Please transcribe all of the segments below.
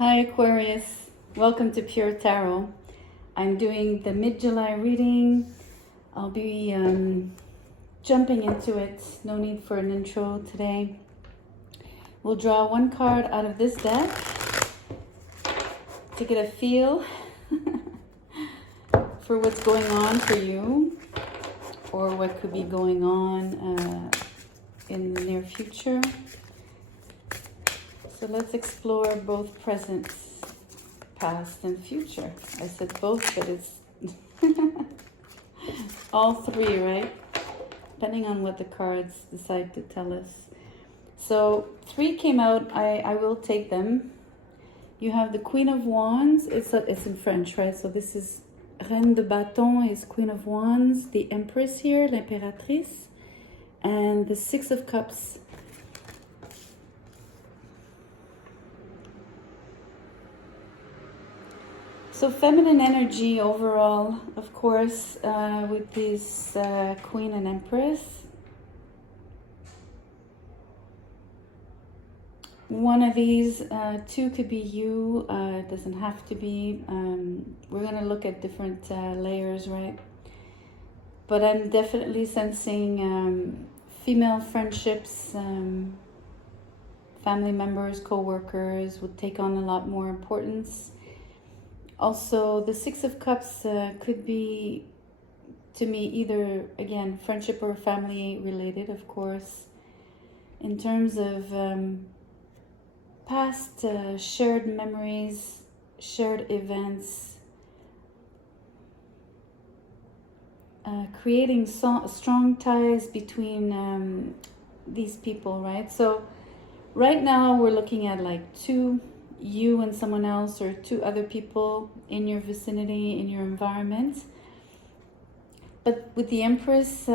Hi Aquarius, welcome to Pure Tarot. I'm doing the mid-July reading. I'll be jumping into it, no need for an intro today. We'll draw one card out of this deck to get a feel for what's going on for you or what could be going on in the near future. So let's explore both present, past, and future. I said both, but it's all three, right? Depending on what the cards decide to tell us. So 3 came out. I will take them. You have the Queen of Wands. It's in French, right? So this is Reine de Bâton is Queen of Wands. The Empress here, l'Impératrice. And the 6 of Cups. So feminine energy overall, of course, with this Queen and Empress. One of these, 2 could be you, it doesn't have to be. We're going to look at different layers, right? But I'm definitely sensing female friendships, family members, co-workers would take on a lot more importance. Also, the 6 of Cups could be, to me, either, again, friendship or family related, of course. In terms of past shared memories, shared events, creating strong ties between these people, right? So right now we're looking at like 2, you and someone else, or 2 other people in your vicinity, in your environment. But with the Empress,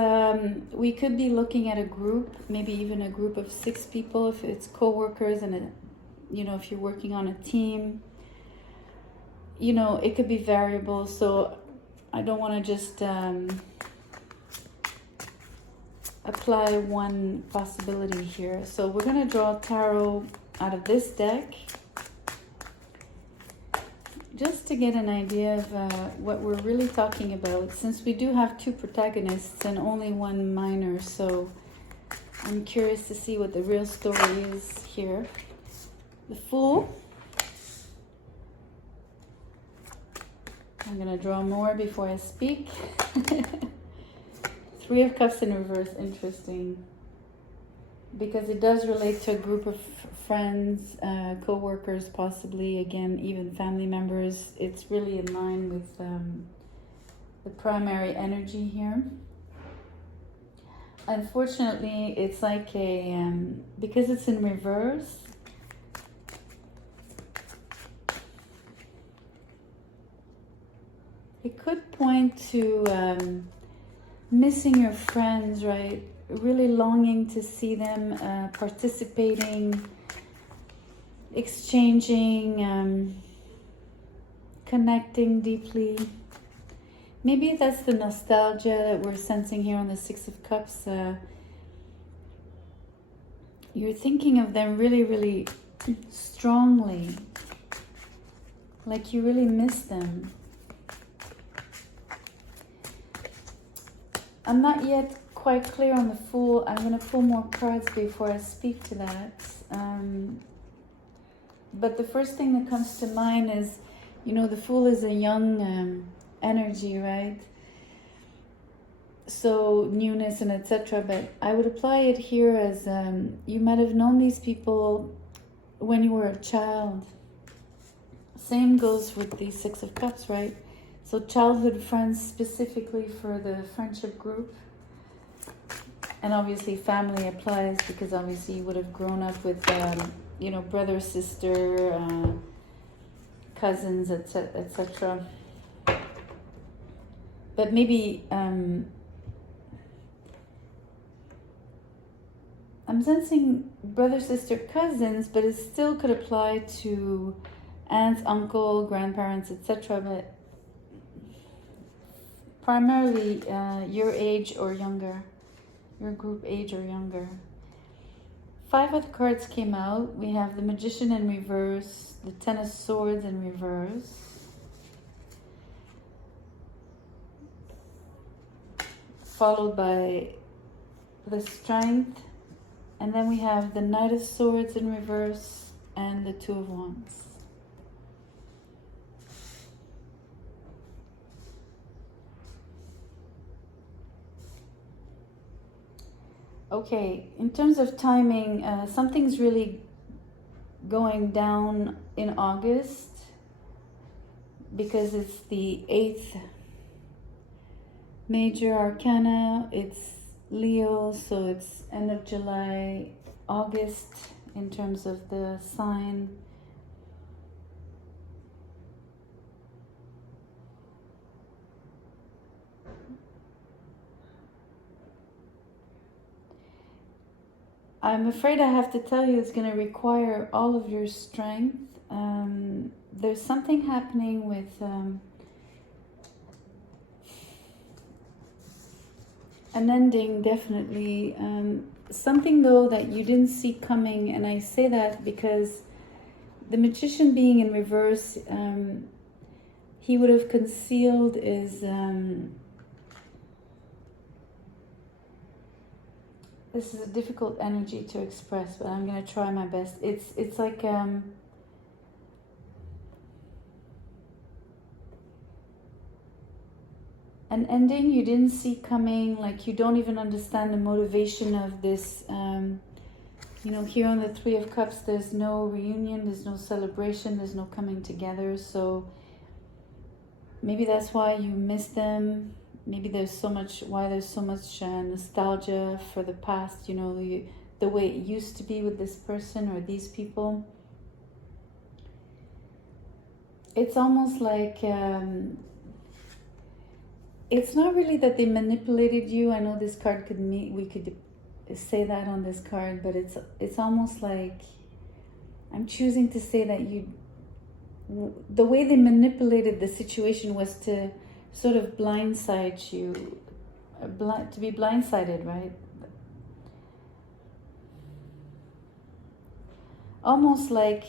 we could be looking at a group, maybe even a group of 6 people if it's co-workers and if you're working on a team. It could be variable, so I don't want to just apply one possibility here. So we're going to draw tarot out of this deck, just to get an idea of what we're really talking about, since we do have 2 protagonists and only 1 minor. So I'm curious to see what the real story is here. The Fool. I'm going to draw more before I speak. 3 of Cups in reverse, interesting. Because it does relate to a group of friends, co-workers, possibly, again, even family members. It's really in line with the primary energy here. Unfortunately, it's like because it's in reverse, it could point to missing your friends, right? Really longing to see them participating, exchanging, connecting deeply. Maybe that's the nostalgia that we're sensing here on the 6 of Cups. You're thinking of them really, really strongly, like you really miss them. I'm not yet quite clear on the Fool. I'm going to pull more cards before I speak to that. But the first thing that comes to mind is, the Fool is a young energy, right? So newness and etc. But I would apply it here as you might have known these people when you were a child. Same goes with the 6 of Cups, right? So childhood friends specifically for the friendship group. And obviously family applies, because obviously you would have grown up with, brother, sister, cousins, etc. But maybe I'm sensing brother, sister, cousins, but it still could apply to aunts, uncle, grandparents, etc. But primarily your age or younger, your group age or younger. 5 of the cards came out. We have the Magician in reverse, the Ten of Swords in reverse, followed by the Strength, and then we have the Knight of Swords in reverse and the Two of Wands. Okay, in terms of timing, something's really going down in August because it's the 8th major arcana. It's Leo, so it's end of July, August in terms of the sign. I'm afraid I have to tell you it's going to require all of your strength. There's something happening with an ending, definitely. Something though that you didn't see coming, and I say that because the Magician being in reverse, he would have concealed his... this is a difficult energy to express, but I'm going to try my best. It's like an ending you didn't see coming, like you don't even understand the motivation of this. You know, here on the Three of Cups, there's no reunion, there's no celebration, there's no coming together. So maybe that's why you miss them. Maybe there's so much nostalgia for the past, you know, the way it used to be with this person or these people. It's almost like, it's not really that they manipulated you. I know this card could mean, we could say that on this card, but it's almost like, I'm choosing to say that the way they manipulated the situation was to sort of blindside you, to be blindsided, right? Almost like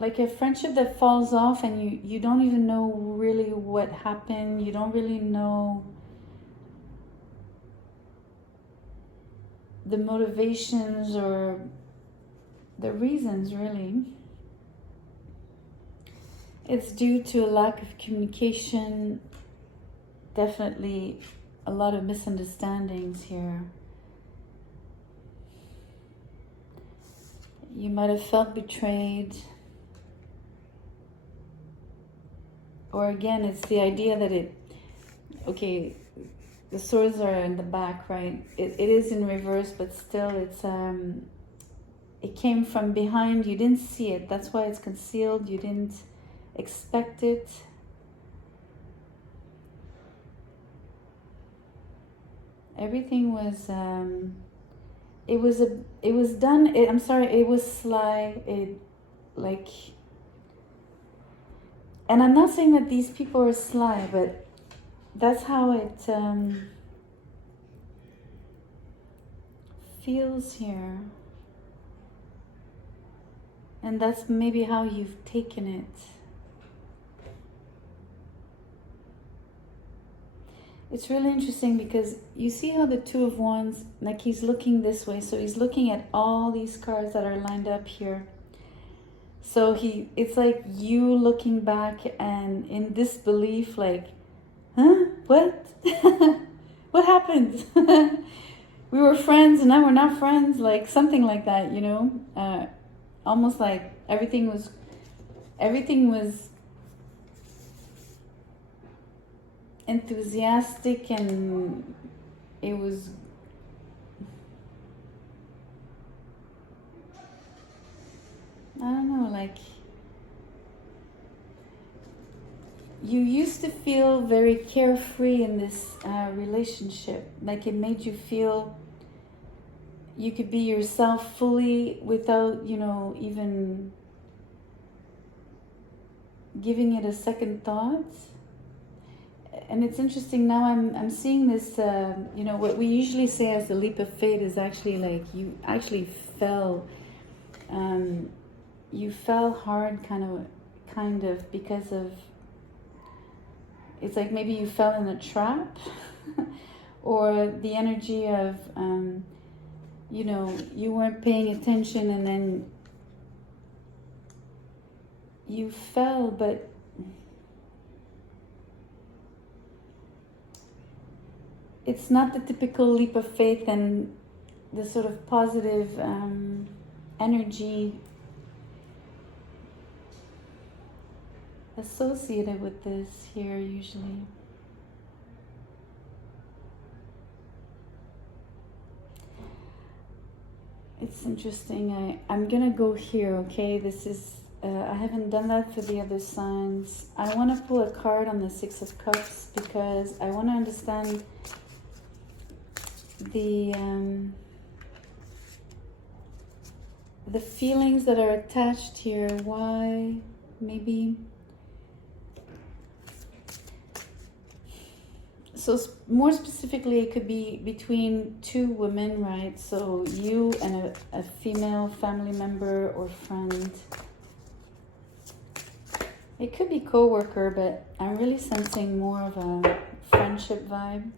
a friendship that falls off and you don't even know really what happened. You don't really know the motivations or the reasons, really. It's due to a lack of communication, definitely a lot of misunderstandings here. You might have felt betrayed. Or again, it's the idea that okay, the swords are in the back, right? It is in reverse, but still it's, it came from behind. You didn't see it. That's why it's concealed. You didn't expect it. Everything was, it was done. I'm sorry, it was sly. And I'm not saying that these people are sly, but that's how it feels here. And that's maybe how you've taken it. It's really interesting because you see how the Two of Wands, like he's looking this way. So he's looking at all these cards that are lined up here. So it's like you looking back and in disbelief, like, huh? What? What happened? We were friends and now we're not friends, like something like that, you know? Almost like everything was enthusiastic and it was, I don't know, like you used to feel very carefree in this relationship. Like it made you feel you could be yourself fully without, you know, even giving it a second thought. and it's interesting now. I'm seeing this. You know, what we usually say as the leap of faith is actually like you actually fell. You fell hard, kind of because of. It's like maybe you fell in a trap, or the energy of, you know, you weren't paying attention and then you fell, but it's not the typical leap of faith and the sort of positive energy associated with this here usually. It's interesting. I'm gonna go here, okay? This is, I haven't done that for the other signs. I want to pull a card on the Six of Cups because I want to understand the feelings that are attached here. Why? Maybe. So more specifically, it could be between two women, right? So you and a female family member or friend. It could be co-worker, but I'm really sensing more of a friendship vibe.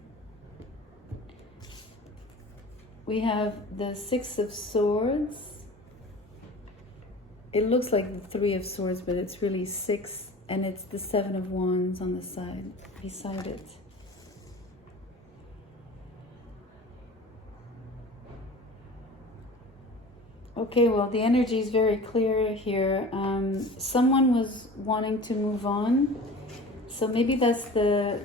We have the Six of Swords. It looks like the Three of Swords, but it's really six, and it's the Seven of Wands on the side, beside it. Okay, well, the energy is very clear here. Someone was wanting to move on. So maybe that's the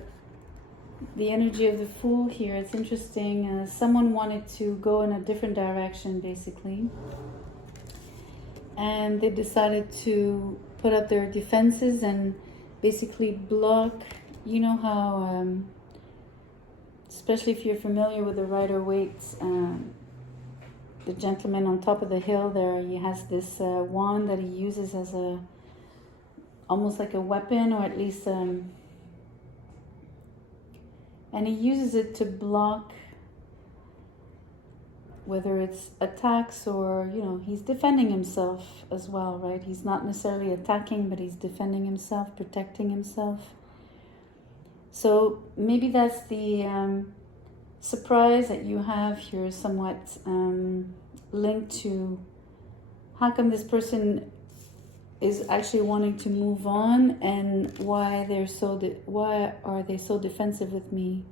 energy of the Fool here. It's interesting. Someone wanted to go in a different direction, basically. And they decided to put up their defenses and basically block. You know how, especially if you're familiar with the Rider-Waite, the gentleman on top of the hill there, he has this wand that he uses as almost like a weapon, or at least, and he uses it to block, whether it's attacks or, you know, he's defending himself as well, right? He's not necessarily attacking, but he's defending himself, protecting himself. So maybe that's the surprise that you have here, somewhat linked to how come this person is actually wanting to move on, and why why are they so defensive with me?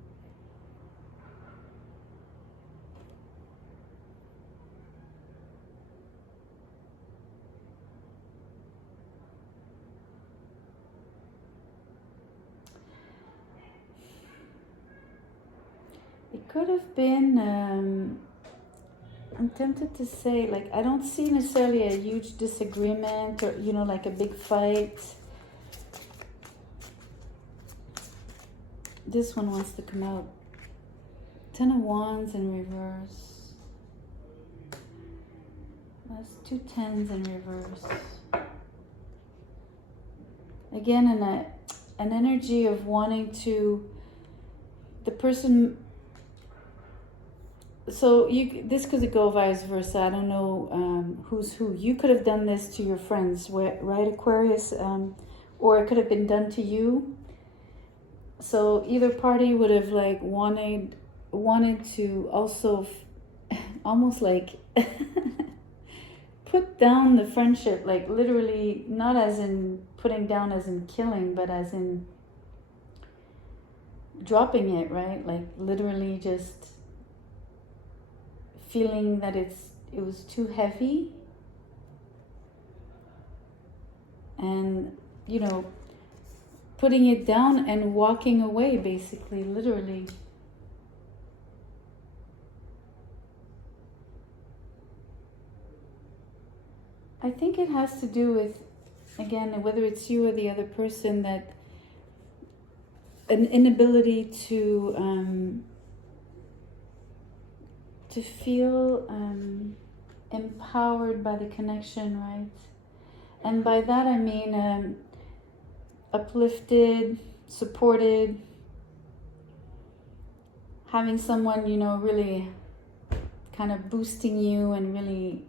It could have been, I'm tempted to say, like, I don't see necessarily a huge disagreement or, you know, like a big fight. This one wants to come out. Ten of Wands in reverse. That's two tens in reverse. Again, an energy of wanting to, the person. So this could go vice versa. I don't know who's who. You could have done this to your friends, right, Aquarius? Or it could have been done to you. So either party would have like wanted to also almost like put down the friendship, like literally, not as in putting down as in killing, but as in dropping it, right? Like literally just feeling that it was too heavy, and, you know, putting it down and walking away, basically, literally. I think it has to do with, again, whether it's you or the other person, that an inability to feel empowered by the connection, right? And by that I mean uplifted, supported, having someone, you know, really kind of boosting you and really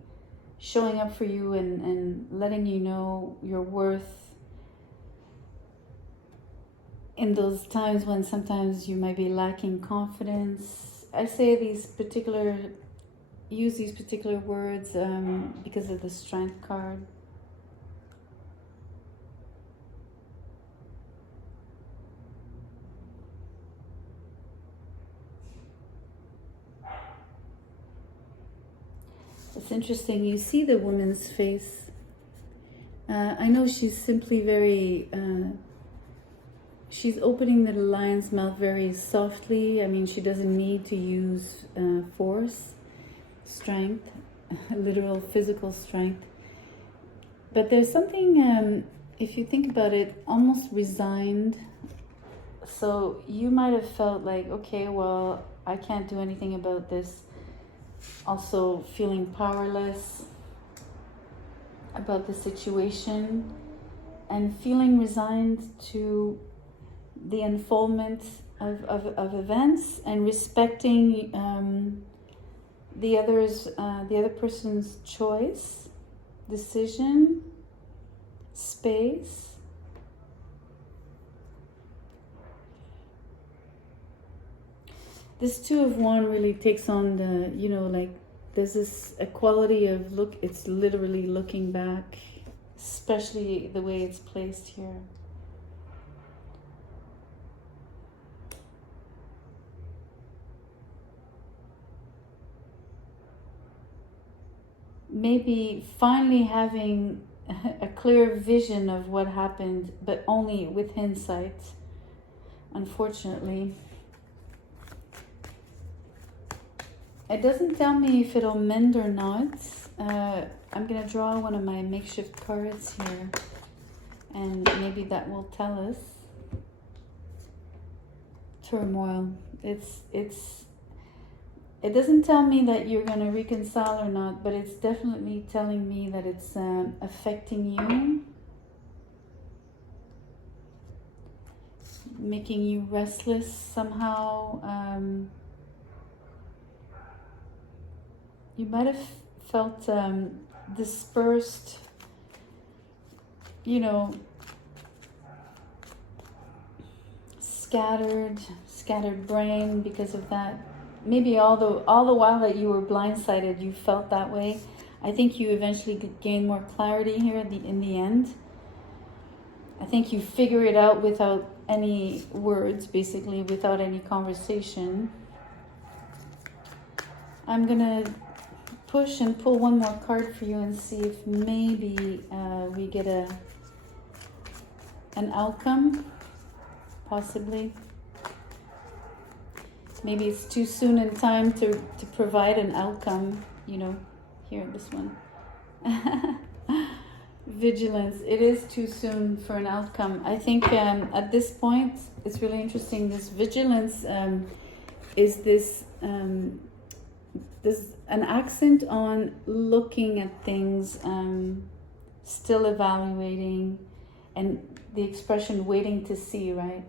showing up for you and letting you know your worth in those times when sometimes you might be lacking confidence. I say use these particular words because of the Strength card. It's interesting, you see the woman's face. I know she's simply very, she's opening the lion's mouth very softly. I mean, she doesn't need to use force, strength, literal physical strength. But there's something, if you think about it, almost resigned. So you might have felt like, okay, well, I can't do anything about this. Also feeling powerless about the situation and feeling resigned to the unfoldment of events and respecting the other person's choice, decision, space. This Two of Wands really takes on the, you know, like there's this a quality of look, it's literally looking back, especially the way it's placed here. Maybe finally having a clear vision of what happened, but only with hindsight, unfortunately. It doesn't tell me if it'll mend or not. I'm going to draw one of my makeshift cards here, and maybe that will tell us. Turmoil. It doesn't tell me that you're going to reconcile or not, but it's definitely telling me that it's affecting you, making you restless somehow. You might have felt dispersed, you know, scattered brain because of that. Maybe all the while that you were blindsided, you felt that way. I think you eventually could gain more clarity here in the end. I think you figure it out without any words, basically, without any conversation. I'm gonna push and pull one more card for you and see if maybe we get an outcome, possibly. Maybe it's too soon in time to provide an outcome, you know. Here, this one. Vigilance. It is too soon for an outcome. I think at this point, it's really interesting. This vigilance is this an accent on looking at things, still evaluating, and the expression waiting to see, right?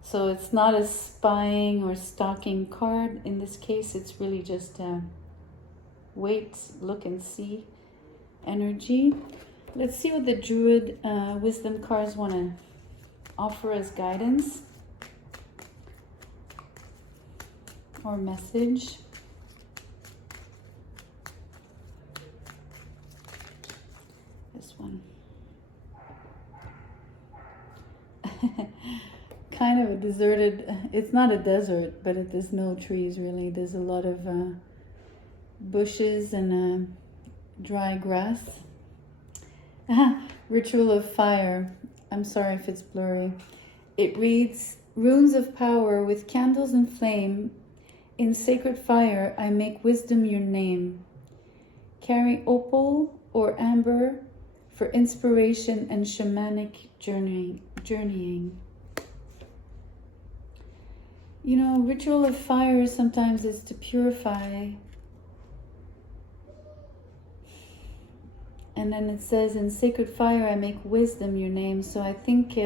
So it's not a spying or stalking card. In this case, it's really just wait, look and see energy. Let's see what the Druid wisdom cards want to offer as guidance or message. This one. Kind of a deserted, it's not a desert, but there's no trees really. There's a lot of bushes and dry grass. Ritual of fire. I'm sorry if it's blurry. It reads, runes of power with candles and flame. In sacred fire, I make wisdom your name. Carry opal or amber for inspiration and shamanic journeying. You know, ritual of fire sometimes is to purify. And then it says, in sacred fire, I make wisdom your name. So I think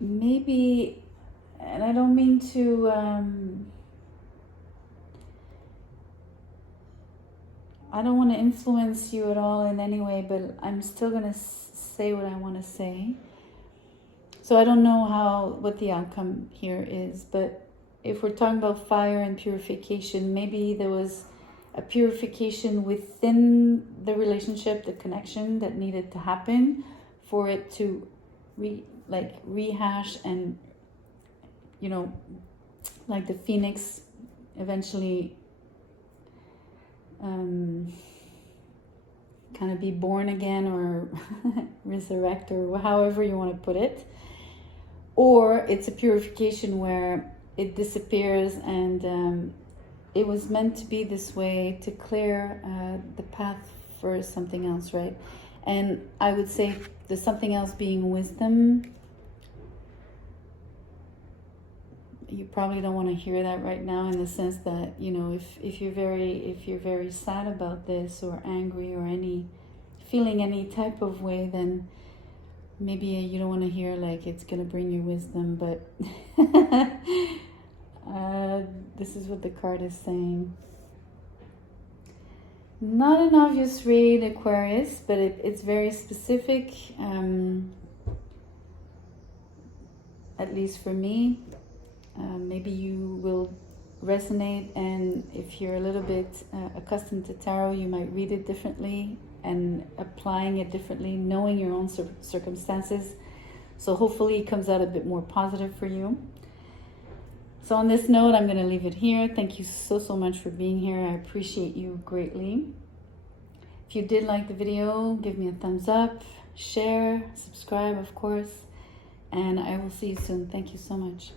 maybe, and I don't mean to, I don't want to influence you at all in any way, but I'm still going to say what I want to say. So I don't know what the outcome here is, but if we're talking about fire and purification, maybe there was a purification within the relationship, the connection that needed to happen for it to rehash and, you know, like the phoenix eventually kind of be born again or resurrect, or however you want to put it. Or it's a purification where it disappears and it was meant to be this way to clear the path for something else, right? And I would say there's something else being wisdom. You probably don't want to hear that right now, in the sense that, you know, if you're very sad about this, or angry, or feeling any type of way, then maybe you don't want to hear like it's gonna bring you wisdom. But this is what the card is saying. Not an obvious read, Aquarius, but it's very specific, at least for me. Maybe you will resonate, and if you're a little bit accustomed to tarot, you might read it differently and applying it differently, knowing your own circumstances. So hopefully it comes out a bit more positive for you. So on this note, I'm going to leave it here. Thank you so much for being here. I appreciate you greatly. If you did like the video, give me a thumbs up, share, subscribe, of course, and I will see you soon. Thank you so much.